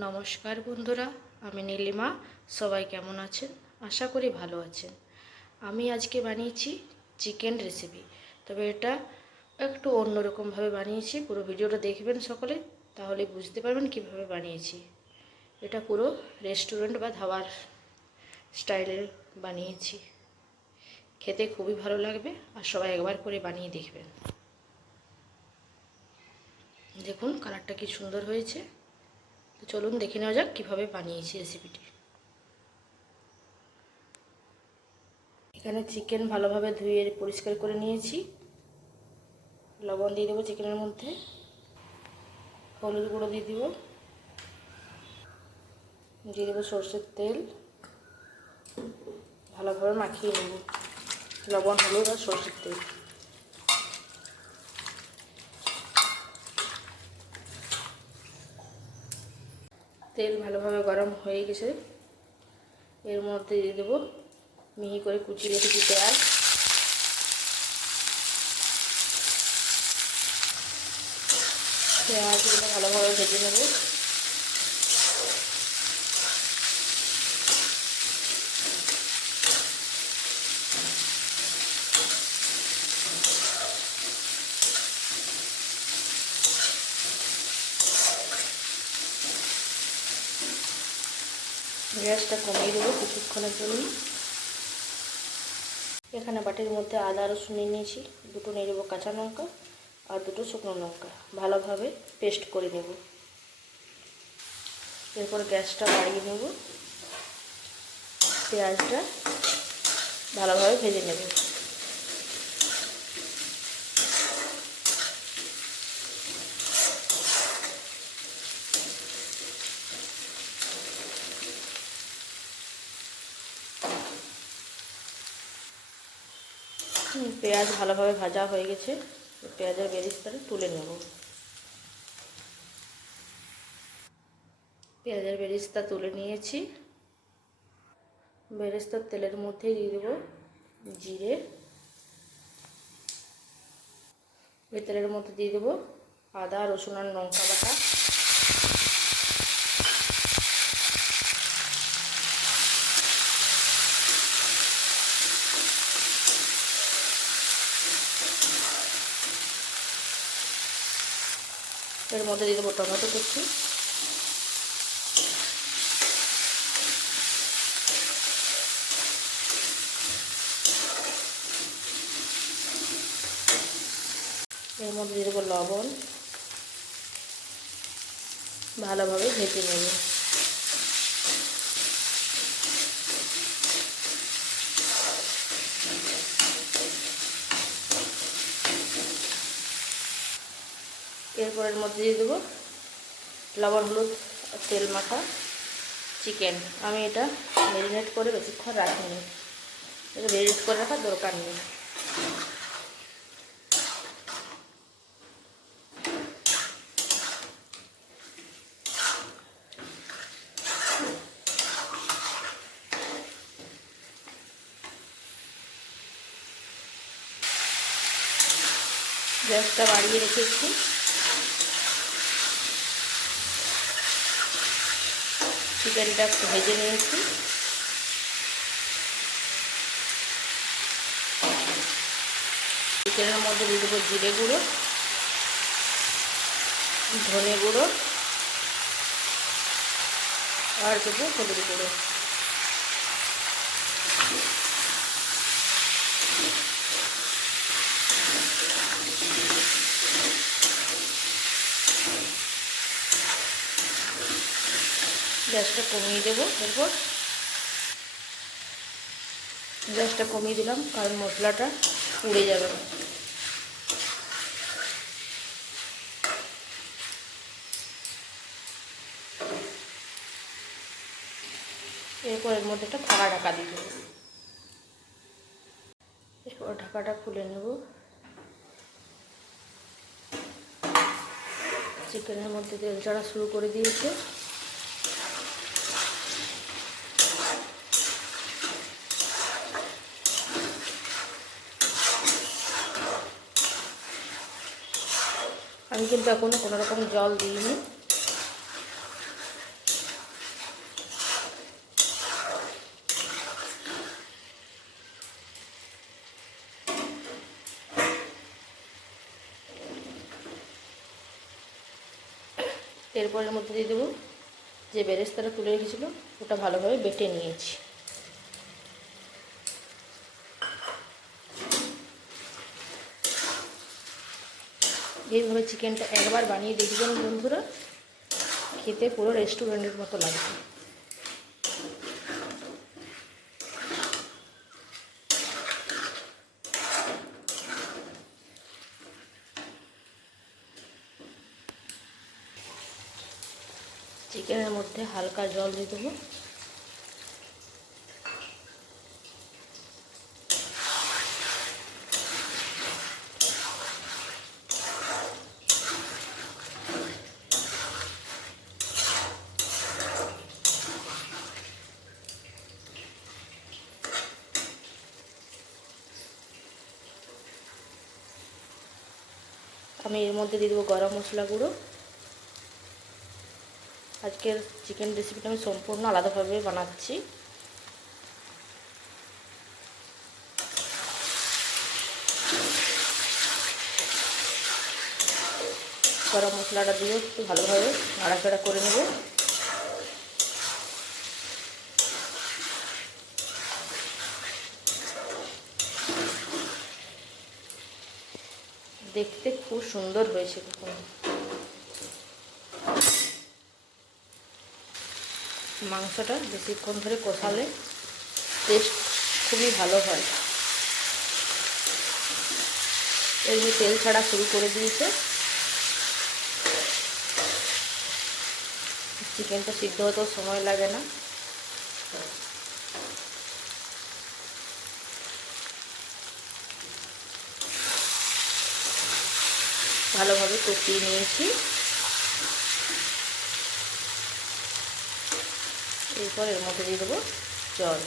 নমস্কার বন্ধুরা, আমি নীলিমা, সবাই কেমন আছেন? আশা করি ভালো আছেন। আমি আজকে বানিয়েছি চিকেন রেসিপি, তবে এটা একটু অন্যরকমভাবে বানিয়েছি, পুরো ভিডিওটা দেখবেন সকলে, তাহলে বুঝতে পারবেন কীভাবে বানিয়েছি। এটা পুরো রেস্টুরেন্ট বা ধাবার স্টাইলের বানিয়েছি। খেতে খুবই ভালো লাগবে, আর সবাই একবার করে বানিয়ে দেখবেন। দেখুন, কালারটা কি সুন্দর হয়েছে। চলুন দেখে নেওয়া যাক কীভাবে বানিয়েছি রেসিপিটি এখানে চিকেন ভালোভাবে ধুয়ে পরিষ্কার করে নিয়েছি। লবণ দিয়ে দেবো চিকেনের মধ্যে। হলুদ গুঁড়ো দিয়ে দেবো। দিয়ে দেবো সর্ষের তেল। ভালোভাবে মাখিয়ে নেব। লবণ, হলুদ আর সর্ষের তেল। তেল ভালোভাবে গরম হয়ে গেছে। এর মধ্যে দিয়ে দেবো মিহি করে কুচি রেখেছি পেঁয়াজ পেঁয়াজগুলো ভালোভাবে ভেজে নেব। গ্যাসটা কমিয়ে দেবো কিছুক্ষণের জন্য এখানে বাটির মধ্যে আদা, রসুন নিয়ে নিয়েছি, দুটো নিয়ে নেব কাঁচা লঙ্কা আর দুটো শুকনো লঙ্কা। ভালোভাবে পেস্ট করে নেব। এরপর গ্যাসটা বাড়িয়ে নেব। পেঁয়াজটা ভালোভাবে ভেজে নেব। পেঁয়াজ ভালোভাবে ভাজা হয়ে গেছে, পেঁয়াজের বেরিস্তাটা তুলে নেব। পেঁয়াজের বেরিস্তা তুলে নিয়েছি। বেরেস্তার তেলের মধ্যে দিয়ে দেবো জিরে। ওই তেলের মধ্যে দিয়ে দেবো আদা, রসুন আর লঙ্কা বাটা। এর মধ্যে দিয়ে দেবো টমেটো কুচি। এর মধ্যে দিয়ে দেবো লবণ। ভালোভাবে ভেজে নেব। এরপর এর মধ্যে দিয়ে দেবো লবণ, হলুদ, তেল মাখা চিকেন। আমি এটা ম্যারিনেট করে বেশিক্ষণ রাখিনি। এটা ম্যারিনেট করে রাখার দরকার নেই। গ্যাসটা বাড়িয়ে রেখেছি। চিকেনটা একটু ভেজে নিয়েছি। চিকেনের মধ্যে দিয়ে দেবো জিরে গুঁড়ো, ধনে গুঁড়ো, আর দেবো হলুদ গুঁড়ো। গ্যাসটা কমিয়ে দেবো, এরপর গ্যাসটা কমিয়ে দিলাম, কারণ মশলাটা পুড়ে যাবে। এরপর এর মধ্যে একটা ফাঁকা ঢাকা দিয়ে দেবো। এরপর ঢাকাটা খুলে নেব। চিকেনের মধ্যে তেল ছাড়া শুরু করে দিয়েছে। কিন্তু এখনও কোনোরকম জল দিইনি। এরপরের মধ্যে দিয়ে দেবো যে বেরেস্তারা তুলে রেখেছিলো ওটা ভালোভাবে বেটে নিয়েছি। এইভাবে চিকেনটা একবার বানিয়ে দেখবেন বন্ধুরা। খেতে পুরো রেস্টুরেন্টের মতো লাগবে। চিকেনের মধ্যে হালকা জল দিয়ে দেবো। আমি এর মধ্যে দিয়ে দেবো গরম মশলা গুঁড়ো। আজকের চিকেন রেসিপিটা আমি সম্পূর্ণ আলাদাভাবে বানাচ্ছি। গরম মশলাটা দিয়ে একটু ভালোভাবে নাড়াচাড়া করে নেব। দেখতে খুব সুন্দর হয়েছে দেখুন মাংসটা বেশিক্ষণ ধরে কষালে টেস্ট খুবই ভালো হয়। এর যে তেল ছাড়া শুরু করে দিয়েছে। চিকেনটা সিদ্ধ হতেও সময় লাগে না। ভালোভাবে কষিয়ে নিয়েছি। এরপর এর মধ্যে দিয়ে দেবো জল।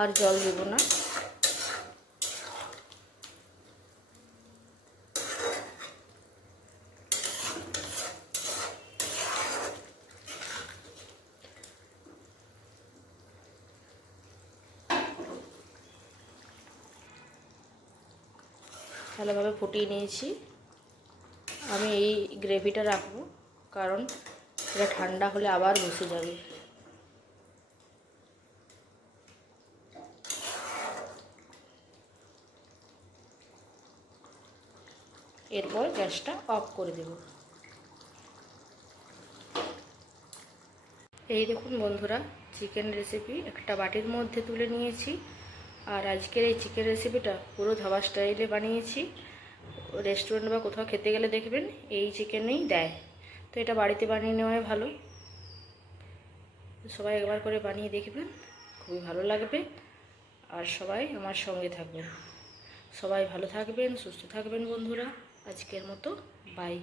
আর জল দেবো না। ভালোভাবে ফুটিয়ে নিয়েছি। আমি এই গ্রেভিটা রাখব, কারণ এটা ঠান্ডা হলে আবার বসে যাবে। এরপর গ্যাসটা অফ করে দেব। এই দেখুন বন্ধুরা, চিকেন রেসিপি একটা বাটির মধ্যে তুলে নিয়েছি। আর আজকের এই চিকেন রেসিপিটা পুরো ধাবা স্টাইলে বানিয়েছি। রেস্টুরেন্ট বা কোথাও খেতে গেলে দেখবেন এই চিকেনেই দেয়। তো এটা বাড়িতে বানিয়ে নেওয়াই ভালো। সবাই একবার করে বানিয়ে দেখবেন, খুবই ভালো লাগবে। আর সবাই আমার সঙ্গে থাকবেন। সবাই ভালো থাকবেন, সুস্থ থাকবেন বন্ধুরা। আজকের মতো বাই